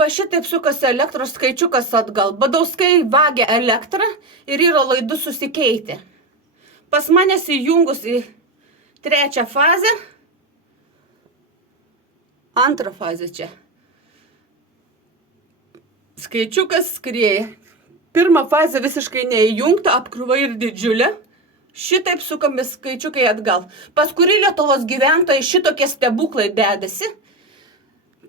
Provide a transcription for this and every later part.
Va šitaip sukasi elektros skaičiukas atgal. Badauskai vagia elektrą ir yra laidų susikeitę. Pas manęs įjungus į trečią fazę, antrą fazę čia. Skaičiukas skrieja. Pirma fazė visiškai neįjungta, apkrūva ir didžiulė. Šitaip sukami skaičiukai atgal. Pas kurį Lietuvos gyventojai šitokie stebuklai dedasi.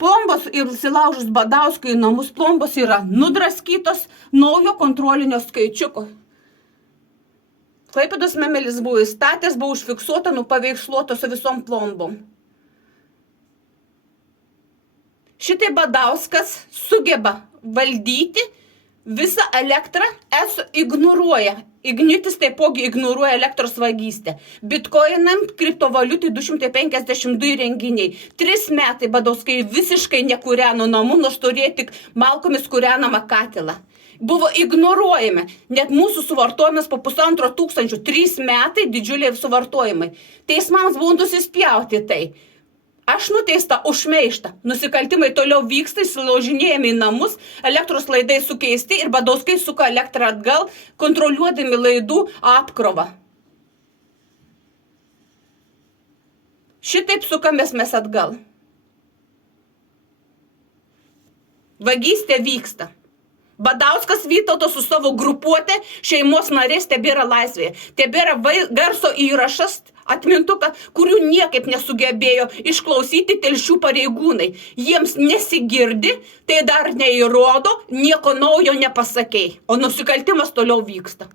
Plombos ir įsilaužus Badauskui į namus, plombos yra nudraskytos naujo kontrolinio skaičiuko. Klaipėdos memelis buvo įstatęs, buvo užfiksuota, nupaveiksluota su visom plombom. Šitai Badauskas sugeba valdyti visą elektrą, eso ignoruoja. Ignitis taipogi ignoruoja elektros vagystę. Bitcoinam, kriptovaliutai 252 įrenginiai. 3 metai Badauskai visiškai nekūreno namų, nors turėjo tik malkomis kūrenamą katilą. Buvo ignoruojami. Net mūsų suvartojimas po 1500, 3 metai didžiuliai suvartojimai. Teismams buvo nusispjauti tai. Aš nuteista už šmeižtą. Nusikaltimai toliau vyksta, įsilaužinėjami į namus, elektros laidai sukeisti ir Badauskai suka elektrą atgal, kontroliuodami laidų apkrovą. Šitaip sukamės mes atgal. Vagystė vyksta. Badauskas Vytautas su savo grupuotė šeimos narės tebėra laisvėje. Tebėra garso įrašas, atmintuką, kurių niekaip nesugebėjo išklausyti telšių pareigūnai. Jiems nesigirdi, tai dar neįrodo, nieko naujo nepasakei, o nusikaltimas toliau vyksta.